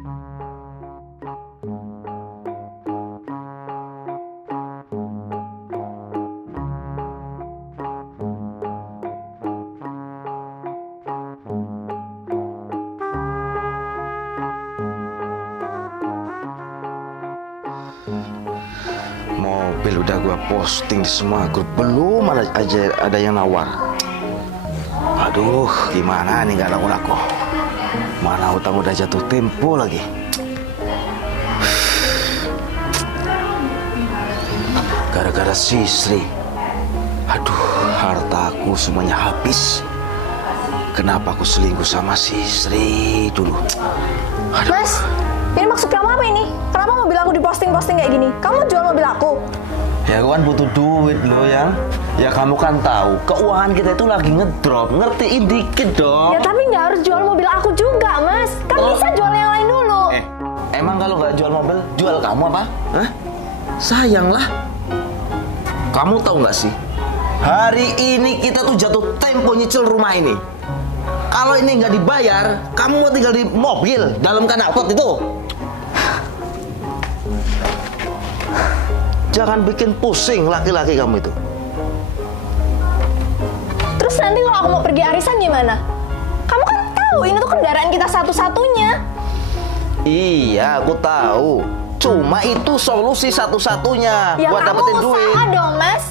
Mobil udah gua posting di semua grup, belum aja ada yang nawar. Aduh, gimana nih nggak laku-laku? Mana utang udah jatuh tempo lagi. Gara-gara si Sri. Aduh, hartaku semuanya habis. Kenapa aku selingkuh sama si Sri dulu? Aduh. Mas, ini maksud kamu apa ini? Kenapa mobil aku diposting-posting kayak gini? Kamu jual mobil aku? Ya aku kan butuh duit loh ya. Ya kamu kan tahu, keuangan kita itu lagi ngedrop. Ngertiin dikit dong. Ya tapi nggak harus jual mobil aku juga, Mas. Kan bisa jual yang lain dulu. Emang kalau nggak jual mobil, jual kamu apa? Hah? Sayang lah. Kamu tahu nggak sih? Hari ini kita tuh jatuh tempo nyicil rumah ini. Kalau ini nggak dibayar, kamu mau tinggal di mobil dalam knalpot itu. Jangan bikin pusing laki-laki kamu itu. Terus nanti kalau aku mau pergi arisan gimana? Kamu kan tahu ini tuh kendaraan kita satu-satunya. Iya, aku tahu. Cuma itu solusi satu-satunya Ya buat dapetin kamu duit. usaha dong, Mas.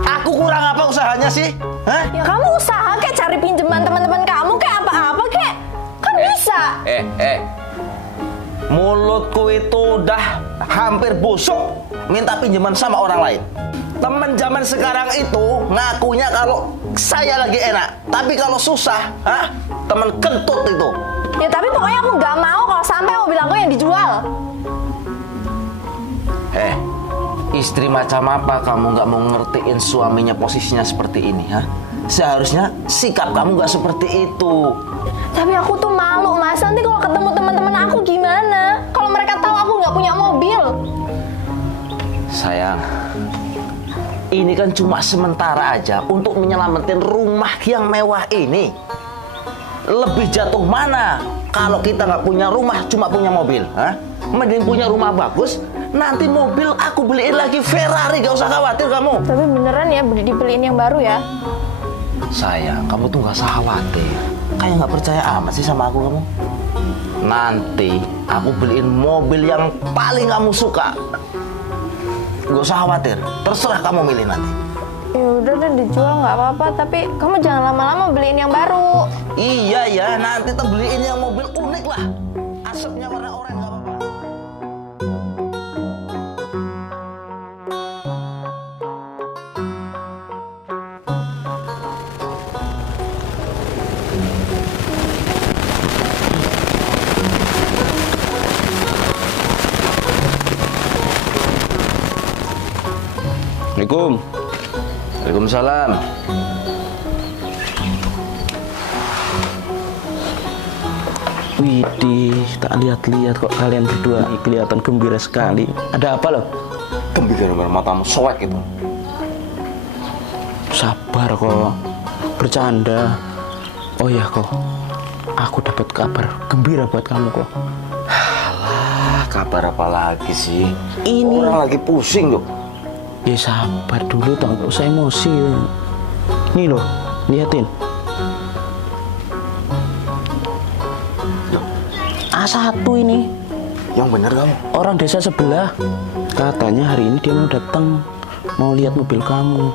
Aku kurang apa usahanya sih? Hah? Ya kamu usaha kayak cari pinjaman teman-teman kamu kayak apa-apa kayak. Kan bisa. Mulutku itu udah hampir busuk minta pinjaman sama orang lain. Temen zaman sekarang itu ngakunya kalau saya lagi enak, tapi kalau susah, temen kentut itu. Ya tapi pokoknya aku nggak mau kalau sampai mobil aku yang dijual. Istri macam apa kamu nggak mau ngertiin suaminya posisinya seperti ini, Seharusnya sikap kamu nggak seperti itu. Tapi aku tuh malu, Mas. Nanti kalau ketemu teman-teman aku gimana? Kalau mereka tahu aku nggak punya mobil. Sayang, ini kan cuma sementara aja untuk menyelamatin rumah yang mewah ini. Lebih jatuh mana kalau kita nggak punya rumah, cuma punya mobil? Mending punya rumah bagus, nanti mobil aku beliin lagi Ferrari, gak usah khawatir kamu. Tapi beneran ya dibeliin yang baru ya? Sayang, kamu tuh gak usah khawatir. Kayak gak percaya amat sih sama aku kamu. Nanti aku beliin mobil yang paling kamu suka. Gak usah khawatir, terserah kamu milih nanti. Ya udah deh dijual nggak apa-apa, tapi kamu jangan lama-lama beliin yang baru. Iya ya, nanti kita beliin yang mobil unik lah. Asapnya warna oranye gak apa-apa. Assalamualaikum. Waalaikumsalam. Widih, tak lihat-lihat kok kalian berdua ini kelihatan gembira sekali. Ada apa loh? Gembira matamu soek itu. Sabar kok, bercanda. Oh ya kok, aku dapat kabar gembira buat kamu kok. Alah, kabar apa lagi sih? Ini orang lagi pusing loh. Ya sabar dulu, tak usah emosi. Nih loh, liatin. A1 ini. Yang bener kamu? Orang desa sebelah. Katanya hari ini dia mau datang, mau lihat mobil kamu.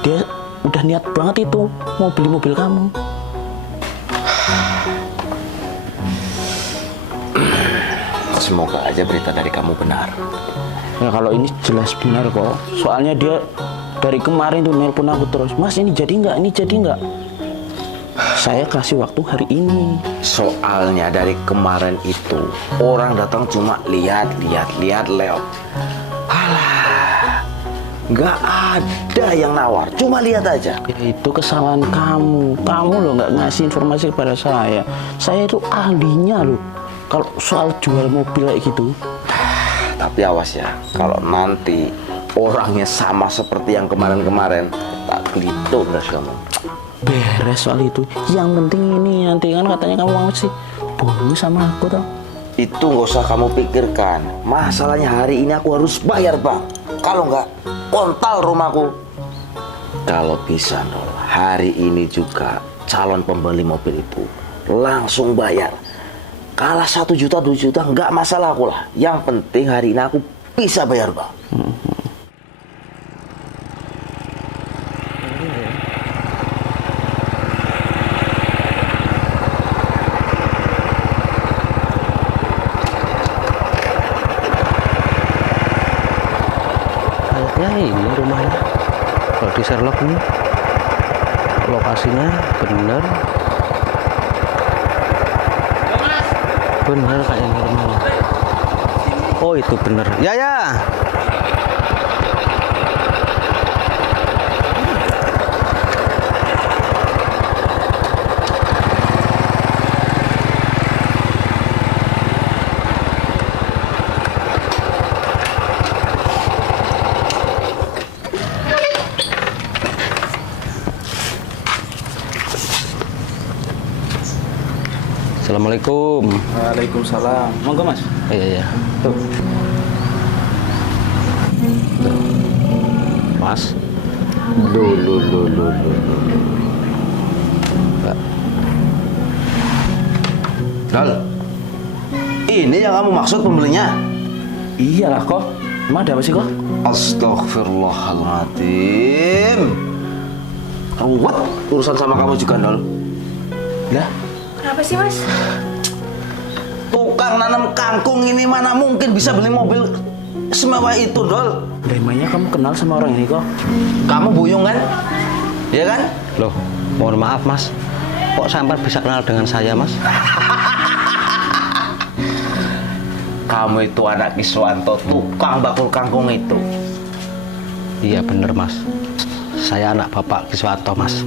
Dia udah niat banget itu mau beli mobil kamu. Semoga aja berita dari kamu benar. Ya kalau ini jelas benar kok. Soalnya dia dari kemarin tuh nelpon aku terus. Mas ini jadi nggak? Ini jadi nggak? Saya kasih waktu hari ini. Soalnya dari kemarin itu orang datang cuma lihat lewat. Alah, nggak ada yang nawar, cuma lihat aja. Ya, itu kesalahan kamu. Kamu loh nggak ngasih informasi kepada saya. Saya itu ahlinya loh. Kalau soal jual mobil kayak gitu. Tapi awas ya, kalau nanti orangnya sama seperti yang kemarin-kemarin, tak gelitung dah kamu. Beres soal itu. Yang penting ini nanti kan katanya kamu mau sih bonus sama aku toh. Itu nggak usah kamu pikirkan. Masalahnya hari ini aku harus bayar, Bang. Kalau nggak, kontal rumahku. Kalau bisa, Nol, hari ini juga calon pembeli mobil itu langsung bayar. Kalah 1 juta, 2 juta, nggak masalah aku lah. Yang penting hari ini aku bisa bayar, Bang. Kayaknya ini rumahnya. Kalau di Sherlock ini lokasinya benar. Benar kayaknya rumahnya. Oh itu benar. Ya ya. Assalamualaikum. Waalaikumsalam. Monggo Mas. Iya. Tuh. Mas. Loh. Mbak. Dol, ini yang kamu maksud pembelinya? Iyalah kok. Emang ada apa sih kok? Astaghfirullahaladzim. Ruwet urusan sama kamu juga, Dol. Lah, Kenapa sih, Mas? Tukang nanam kangkung ini mana mungkin bisa beli mobil semewah itu, Dol. emangnya kamu kenal sama orang ini kok? Kamu buyung kan? Iya kan? Loh, mohon maaf Mas. Kok sampai bisa kenal dengan saya Mas? Kamu itu anak Kiswanto, tukang bakul kangkung itu. Iya bener Mas. Saya anak Bapak Kiswanto Mas.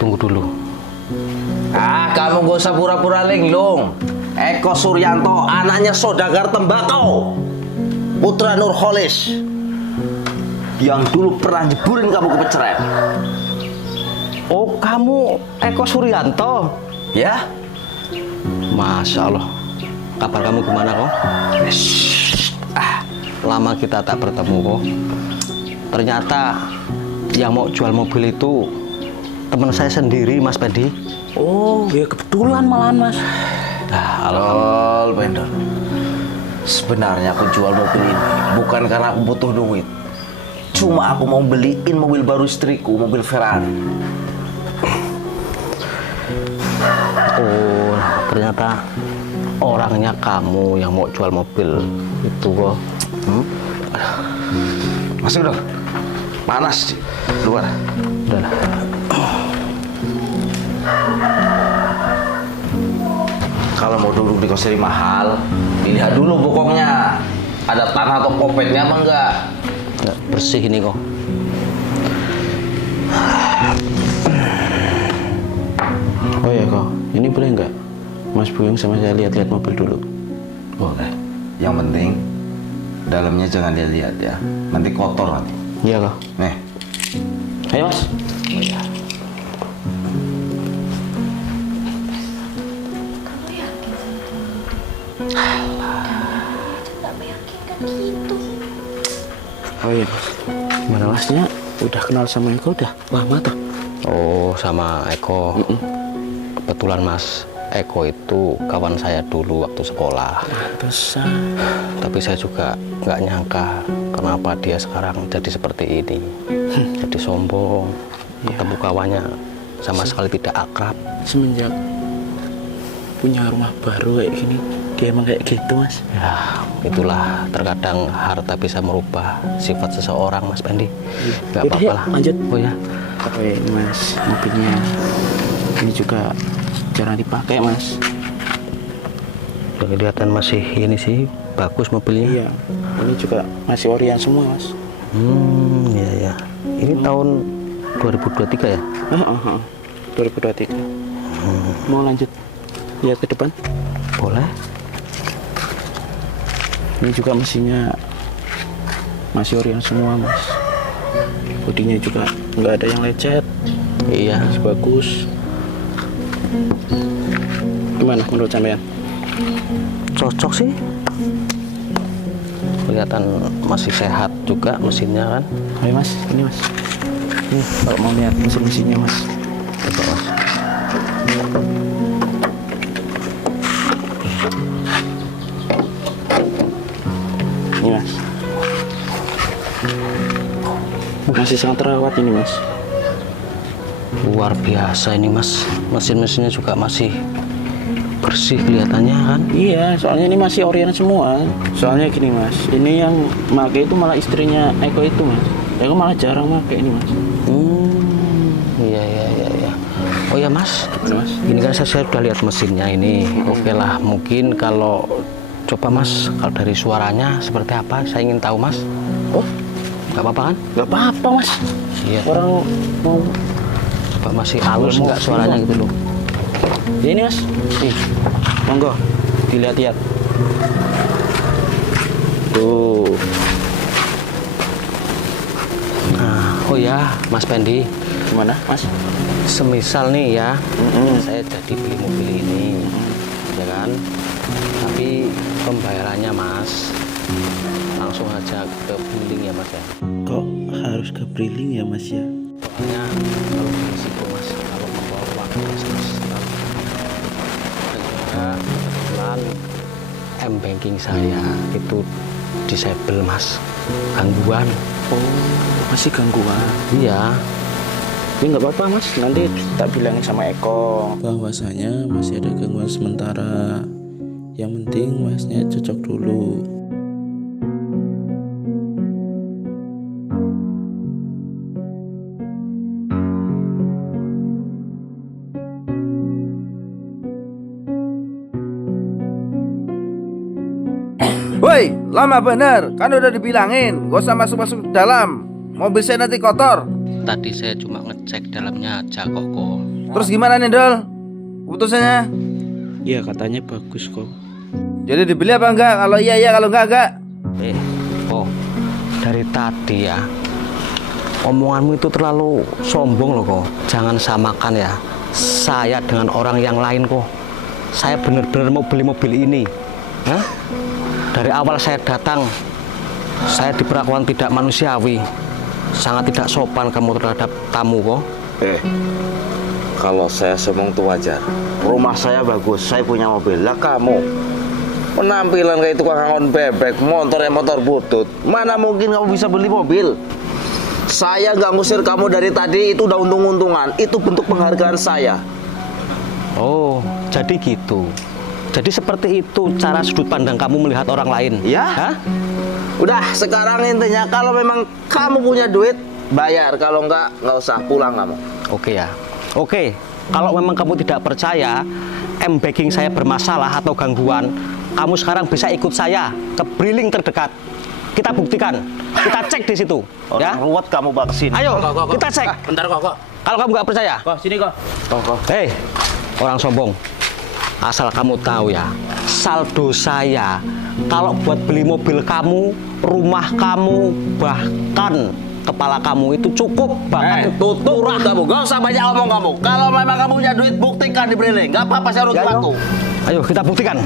Tunggu dulu. Kamu gak usah pura-pura linglung. Eko Suryanto, anaknya saudagar tembakau, putra Nurholis, yang dulu pernah nyeburin kamu ke peceret. Oh kamu Eko Suryanto? Ya? Masya Allah. Kabar kamu gimana kok? Lama kita tak bertemu kok. Ternyata yang mau jual mobil itu teman saya sendiri Mas Pendi. Oh, ya kebetulan malahan Mas. Halo, Bender. Sebenarnya aku jual mobil ini bukan karena aku butuh duit. Cuma aku mau beliin mobil baru istriku, mobil Ferrari. Oh, ternyata orangnya kamu yang mau jual mobil itu kok. Masuk dong. Panas di luar. Udah lah. Kalau mau duduk di kursi mahal, dilihat dulu pokoknya ada tanah atau kopetnya apa enggak. Nggak bersih ini kok. Oh ya kok, ini boleh nggak? Mas Buyung sama saya lihat-lihat mobil dulu. Boleh. Yang penting dalamnya jangan dilihat ya. Nanti kotor nanti. Iya kok. Nih. Ayo Mas. Oh iya Mas. Gimana Masnya? Udah kenal sama Eko udah lama tuh? Oh, sama Eko. Kebetulan Mas, Eko itu kawan saya dulu waktu sekolah. Besar. Tapi saya juga nggak nyangka kenapa dia sekarang jadi seperti ini. Jadi sombong, ketemu kawannya sama sekali tidak akrab. Semenjak punya rumah baru kayak gini, dia emang kayak gitu Mas. Ya, itulah terkadang harta bisa merubah sifat seseorang, Mas Pendi. Nggak Yaudah, apa-apa yuk, lah. lanjut. Oh ya, Oke Mas, mobilnya ini juga jarang dipakai Mas. kelihatan masih ini sih bagus mobilnya. Iya, ini juga masih orian semua Mas. Iya ya. Ini tahun 2023 ya? 2023. Mau lanjut lihat ke depan? Boleh. Ini juga mesinnya masih orian semua Mas. Bodinya juga nggak ada yang lecet, Iya. masih bagus. Gimana menurut sampean? cocok sih. Kelihatan masih sehat juga mesinnya kan. Ayo mas, ini mas. Nih, kalau mau lihat mesin-mesinnya mas. Coba mas. Ini mas. Masih sangat terawat ini mas. Luar biasa ini mas. Mesin-mesinnya juga masih bersih kelihatannya kan. Iya, soalnya ini masih original semua. Soalnya gini mas, ini yang pakai itu malah istrinya Eko itu mas. Eko malah jarang pakai ini mas. Iya. Oh ya mas, Gimana, mas? ini kan saya sudah lihat mesinnya ini. Oke lah, mungkin kalau coba mas, kalau dari suaranya seperti apa? Saya ingin tahu mas. Oh, Nggak apa-apa kan? nggak apa-apa mas. Iya. Orang mau Coba masih halus nggak suaranya gitu loh. ya ini mas. Nih, monggo dilihat-lihat. Tuh. Nah, oh ya, Mas Pendi, Gimana mas? semisal nih ya, saya jadi beli mobil ini, ya kan? Tapi pembayarannya Mas langsung aja ke billing ya Mas ya. Kok harus ke briling ya mas ya? Soalnya kalau risiko Mas, kalau membawa uang cash Mas, dan juga kebetulan M-Banking saya itu disable Mas, gangguan. Oh, masih gangguan. Iya. Tapi nggak apa-apa mas, nanti tak bilangin sama Eko bahwasanya masih ada gangguan sementara. Yang penting masnya cocok dulu. Woi, lama bener. Kan udah dibilangin, gak usah masuk-masuk ke dalam. Mobil saya nanti kotor. Tadi saya cuma ngecek dalamnya aja kok. Terus gimana nih, Dol? Putusannya? Ya katanya bagus kok. Jadi dibeli apa enggak? Kalau iya, kalau enggak. Kok dari tadi ya omonganmu itu terlalu sombong loh kok. Jangan samakan ya saya dengan orang yang lain kok. Saya benar-benar mau beli mobil ini. Hah? Dari awal saya datang, saya diperlakukan tidak manusiawi. Sangat tidak sopan kamu terhadap tamu kok. Kalau saya sombong itu wajar. Rumah saya bagus, saya punya mobil. Lah kamu penampilan kayak tukang angon bebek, motor butut. Mana mungkin kamu bisa beli mobil? Saya nggak ngusir kamu dari tadi, itu udah untung-untungan. Itu bentuk penghargaan saya. Oh, jadi gitu. Jadi seperti itu cara sudut pandang kamu melihat orang lain. Ya. Hah? Udah, sekarang intinya kalau memang kamu punya duit, bayar. Kalau nggak usah, pulang kamu. Oke ya. Oke, kalau memang kamu tidak percaya M-Banking saya bermasalah atau gangguan, kamu sekarang bisa ikut saya ke briling terdekat. Kita buktikan, kita cek di situ. Ya, Orang ruwet kamu bak sini. ayo kita cek. Bentar kok. Kalau kamu nggak percaya, Kok sini kok. hei orang sombong, asal kamu tahu ya, saldo saya kalau buat beli mobil kamu, rumah kamu, bahkan kepala kamu itu cukup banget. Tutup kamu, gak usah banyak omong kamu. Kalau memang kamu punya duit, buktikan di briling. Gak apa-apa, saya harus bantu. Ayo kita buktikan.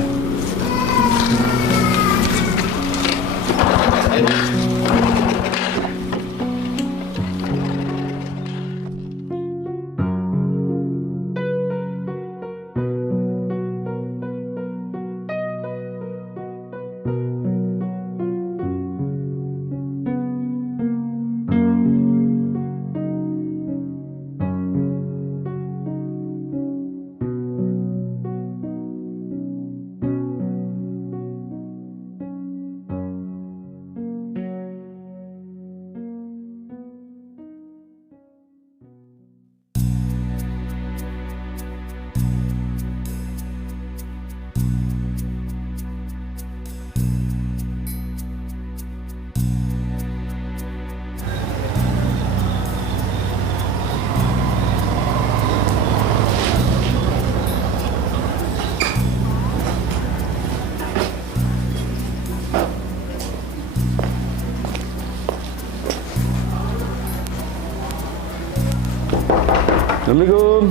Assalamualaikum.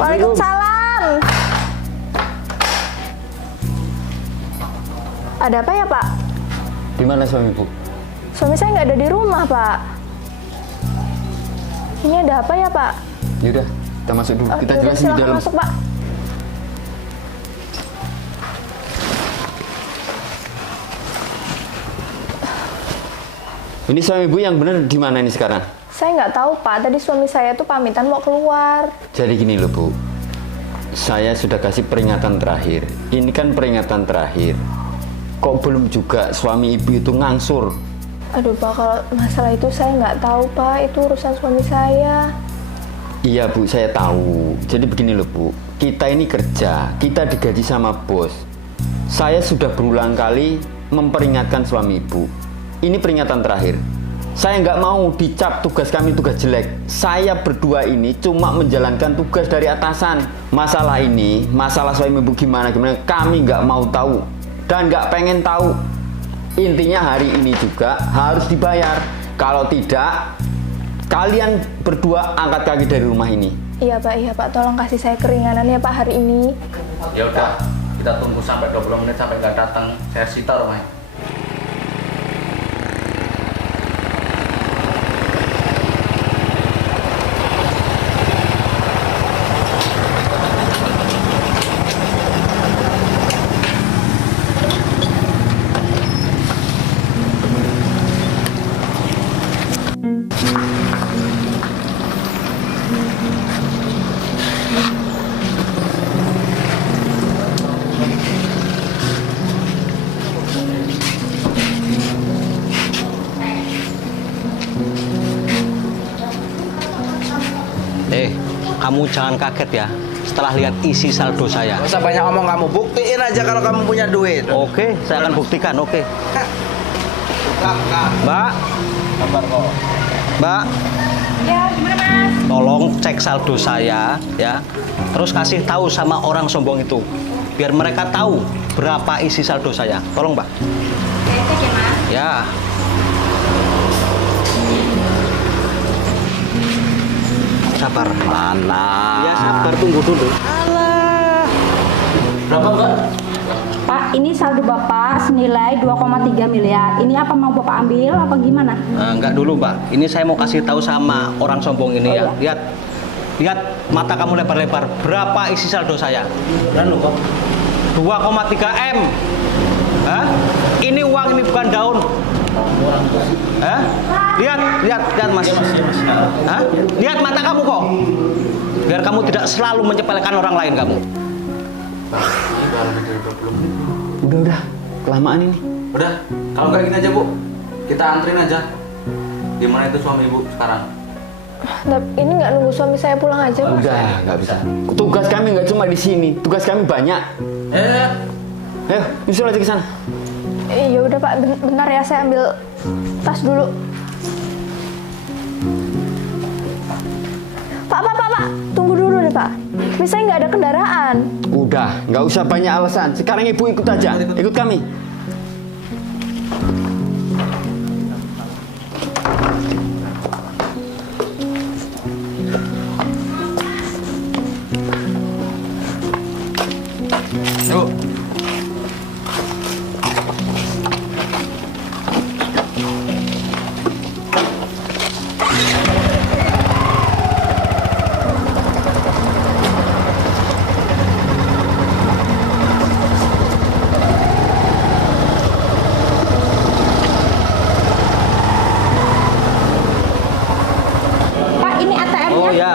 Waalaikumsalam. Ada apa ya, Pak? Di mana suami ibu? Suami saya nggak ada di rumah, Pak. Ini ada apa ya, Pak? Yaudah, kita masuk dulu. Kita Yaudah, jelasin di silakan dalam. masuk, Pak. Ini suami ibu yang benar di mana ini sekarang? Saya nggak tahu, Pak. Tadi suami saya tuh pamitan mau keluar. Jadi gini loh Bu, saya sudah kasih peringatan terakhir. Ini kan peringatan terakhir. Kok belum juga suami ibu itu ngangsur? Aduh, Pak, kalau masalah itu saya nggak tahu, Pak. Itu urusan suami saya. Iya Bu, saya tahu. Jadi begini loh Bu, kita ini kerja, kita digaji sama bos. Saya sudah berulang kali memperingatkan suami ibu. Ini peringatan terakhir. Saya nggak mau dicap tugas kami tugas jelek. Saya berdua ini cuma menjalankan tugas dari atasan. Masalah ini, masalah suami ibu gimana, kami nggak mau tahu. Dan nggak pengen tahu. Intinya hari ini juga harus dibayar. Kalau tidak, kalian berdua angkat kaki dari rumah ini. Iya, Pak. Tolong kasih saya keringanan ya, Pak, hari ini. Ya udah, kita tunggu sampai 20 menit sampai nggak datang. Saya sita rumahnya. Kamu jangan kaget ya setelah lihat isi saldo saya. Gak usah banyak ngomong kamu, buktiin aja kalau kamu punya duit. Oke, saya akan buktikan. Oke. Mbak. Mbak. Ya, gimana, Mas? Tolong cek saldo saya ya. Terus kasih tahu sama orang sombong itu. Biar mereka tahu berapa isi saldo saya. Tolong, Mbak. Oke, cek ya, Mas. Ya. Sabar. Mana? Ya sabar, tunggu dulu. Berapa Mbak? Pak, ini saldo Bapak senilai 2,3 miliar. Ini apa mau Bapak ambil apa gimana? Enggak dulu, Mbak. Ini saya mau kasih tahu sama orang sombong ini ya. iya. Lihat mata kamu lebar-lebar. Berapa isi saldo saya? Dan lu kok? 2,3 M. Hah? Ini uang, ini bukan daun. Hah? Lihat Mas. Hah? Lihat mata kamu kok. Biar kamu tidak selalu menyepelekan orang lain kamu. Udah, kelamaan ini. Udah, kalau nggak gini aja Bu, kita antrin aja. Di mana itu suami ibu sekarang? Ini nggak nunggu suami saya pulang aja, Mas. Udah, nggak bisa. Tugas kami nggak cuma di sini, tugas kami banyak. Ayo, nyusul aja ke sana. Ya udah, Pak, bentar ya, saya ambil tas dulu. Pak, tunggu dulu deh, Pak. Tapi saya nggak ada kendaraan. Udah, nggak usah banyak alasan. Sekarang ibu ikut aja, ikut kami. Yuk. Pak, ini ATM-nya. Oh ya,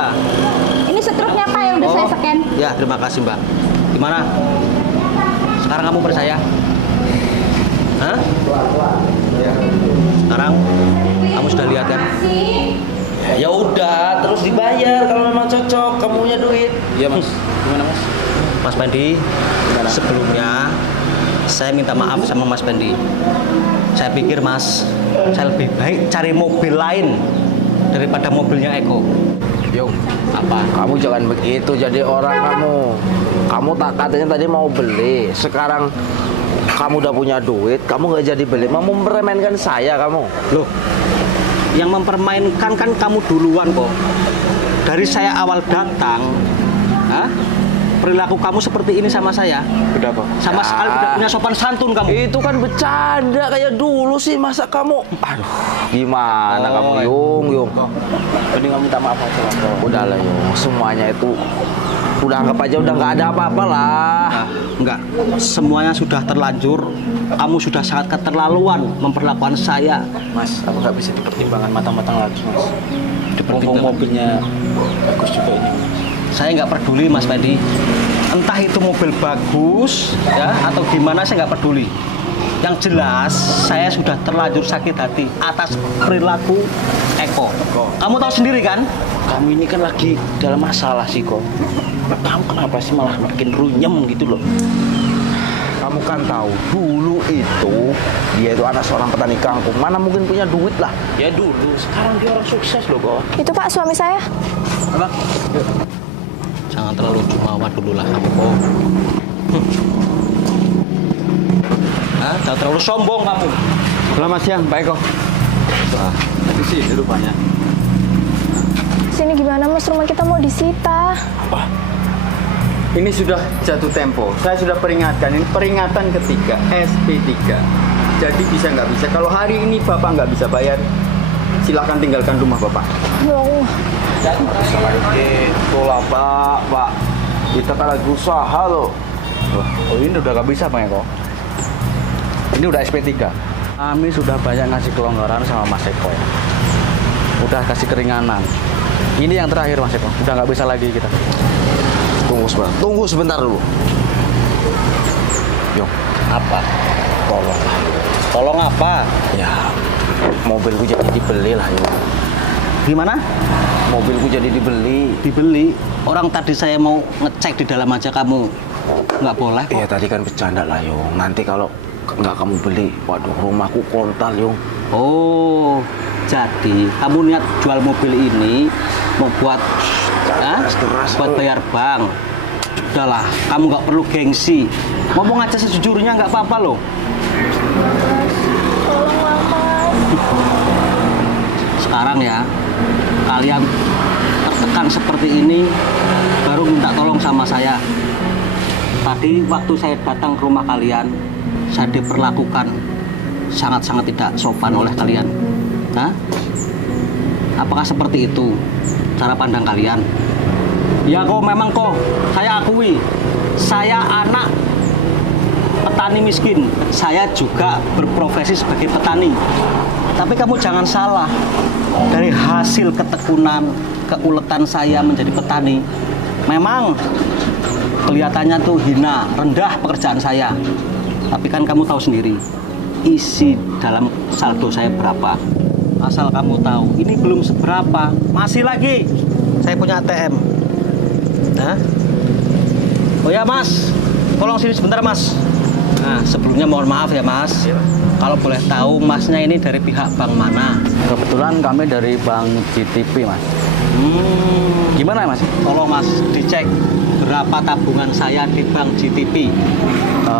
Ini setruknya Pak yang udah saya scan. ya terima kasih Mbak. Gimana? Sekarang kamu percaya? Hah? Sekarang kamu sudah lihat kan? Ya udah, terus dibayar kalau memang cocok, kamu punya duit. Iya Mas. Gimana Mas? Mas Pendi, sebelumnya saya minta maaf sama Mas Pendi. Saya pikir Mas, saya lebih baik cari mobil lain daripada mobilnya Eko. Yo, apa? Kamu jangan begitu jadi orang kamu. Kamu tak katanya tadi mau beli, sekarang kamu udah punya duit, kamu nggak jadi beli, mau mempermainkan saya kamu. Loh, yang mempermainkan kan kamu duluan kok. Dari saya awal datang, perilaku kamu seperti ini sama saya. Kenapa? Sama sekali tidak punya sopan santun kamu. Itu kan bercanda kayak dulu sih, masa kamu? Aduh, gimana kamu Yung? Ini nggak minta maaf aja lah, Kok. Udahlah Yung, semuanya itu udah anggap aja udah nggak ada apa-apa lah. Enggak, semuanya sudah terlanjur. Kamu sudah sangat keterlaluan memperlakukan saya. Mas, aku nggak bisa dipertimbangkan matang-matang lagi, Mas. Mumpung mobilnya bagus juga ini. Saya nggak peduli Mas Pedi. Entah itu mobil bagus ya atau gimana, saya nggak peduli. Yang jelas saya sudah terlanjur sakit hati atas perilaku Eko. Kamu tahu sendiri kan? Kamu ini kan lagi dalam masalah sih, kok. Kamu kenapa sih malah makin runyem gitu loh? Kamu kan tahu dulu itu dia itu anak seorang petani kangkung, mana mungkin punya duit lah. Ya dulu, sekarang dia orang sukses loh, kok. Itu Pak suami saya. Apa? Jangan terlalu jumawa dulu lah kamu kok. Jangan terlalu sombong kamu. Selamat siang, Pak Eko. Wah, di sini rupanya. Sini gimana Mas, rumah kita mau disita. Ini sudah jatuh tempo. Saya sudah peringatkan. Ini peringatan ketiga, SP3. Jadi bisa nggak bisa. Kalau hari ini Bapak nggak bisa bayar, silakan tinggalkan rumah Bapak. Ya Allah. Gitu lah Pak. Kita kan lagi usaha loh. Oh ini udah nggak bisa Pak Eko. Ini udah SP3. Kami sudah banyak ngasih kelonggaran sama Mas Eko ya. Udah kasih keringanan. Ini yang terakhir Mas Eko. Udah nggak bisa lagi kita. Tunggu sebentar dulu. Yung, Apa? tolong. Tolong apa? Ya, mobilku jadi dibeli lah Yung. Gimana? Mobilku jadi dibeli. Dibeli. Orang tadi saya mau ngecek di dalam aja kamu nggak boleh kok. Iya tadi kan bercanda lah Yung. Nanti kalau nggak kamu beli, waduh rumahku kontal Yung. Oh, jadi kamu niat jual mobil ini mau buat keras, buat bayar bank. Udahlah, kamu nggak perlu gengsi. Ngomong aja sejujurnya nggak apa-apa loh. Tolong lah Mas. Sekarang ya, kalian tertekan seperti ini baru minta tolong sama saya. Tadi waktu saya datang ke rumah kalian, saya diperlakukan sangat-sangat tidak sopan oleh kalian. Hah? Apakah seperti itu cara pandang kalian? Ya kok memang kok, saya akui, saya anak petani miskin. Saya juga berprofesi sebagai petani. Tapi kamu jangan salah, dari hasil ketekunan, keuletan saya menjadi petani, memang kelihatannya tuh hina, rendah pekerjaan saya. Tapi kan kamu tahu sendiri, isi dalam saldo saya berapa. Asal kamu tahu, ini belum seberapa, masih lagi saya punya ATM. Hah? Oh ya Mas, tolong sini sebentar Mas. Nah, sebelumnya mohon maaf ya Mas. Kalau boleh tahu Masnya ini dari pihak bank mana? Kebetulan kami dari Bank GTP Mas. Gimana Mas? Tolong Mas dicek berapa tabungan saya di Bank GTP.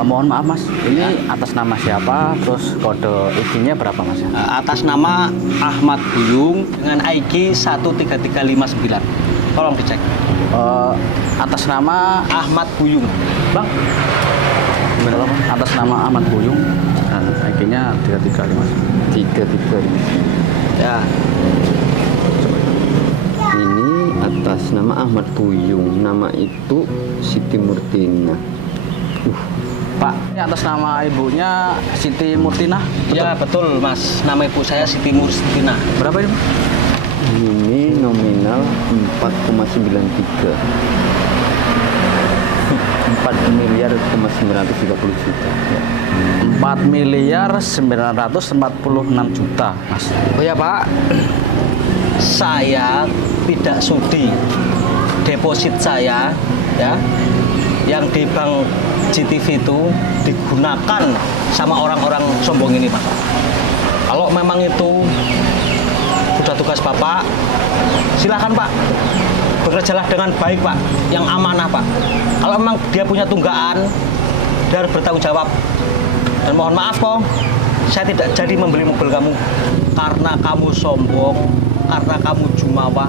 Mohon maaf Mas, ini atas nama siapa? Terus kode IG-nya berapa Mas? Atas nama Ahmad Buyung dengan IG 13359. Tolong dicek. Atas nama Ahmad Buyung. Bang. Benar Bang. Atas nama Ahmad Buyung dan IG-nya 335. 335. Ya. Ini atas nama Ahmad Buyung, nama itu Siti Murtina. Pak, ini atas nama ibunya Siti Murtina. Ya betul Mas. Nama ibu saya Siti Murtina. Berapa ini? Pak? Ini nominal 4,93. 4 miliar 930 juta. Ya. 4 miliar 946 juta, Mas. Oh ya Pak, saya tidak sudi deposit saya ya yang di Bank GTV itu digunakan sama orang-orang sombong ini Pak. Kalau memang itu udah tugas Bapak, silakan Pak, bekerjalah dengan baik Pak, yang amanah Pak. Kalau memang dia punya tunggaan, dia harus bertanggung jawab. Dan mohon maaf kok, saya tidak jadi membeli mobil kamu karena kamu sombong, karena kamu jumawa,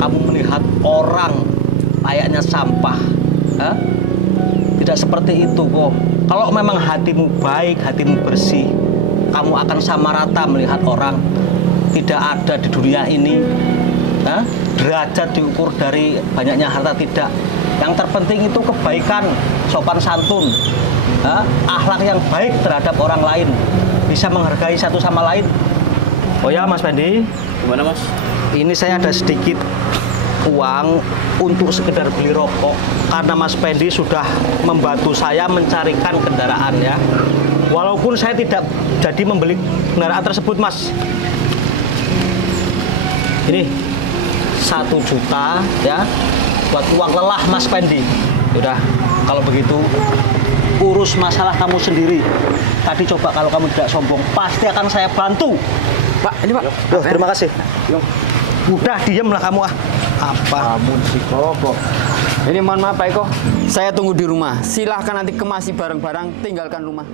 kamu melihat orang layaknya sampah. Hah? Tidak seperti itu kok. Kalau memang hatimu baik, hatimu bersih, kamu akan sama rata melihat orang. Tidak ada di dunia ini derajat diukur dari banyaknya harta, tidak. Yang terpenting itu kebaikan, sopan santun, akhlak yang baik terhadap orang lain, bisa menghargai satu sama lain. Oh ya Mas Pendi, Gimana Mas? ini saya ada sedikit uang untuk sekedar beli rokok karena Mas Pendi sudah membantu saya mencarikan kendaraan ya. Walaupun saya tidak jadi membeli kendaraan tersebut Mas. Ini 1 juta ya buat uang lelah Mas Pendi. Yaudah, kalau begitu urus masalah kamu sendiri. Tadi coba kalau kamu tidak sombong, pasti akan saya bantu. Pak, ini Pak. Duh, terima kasih. Udah diemlah kamu ah. Apa? Kamu si Koko. Ini mohon maaf Pak Eko. Saya tunggu di rumah. Silahkan nanti kemasi barang-barang, tinggalkan rumah.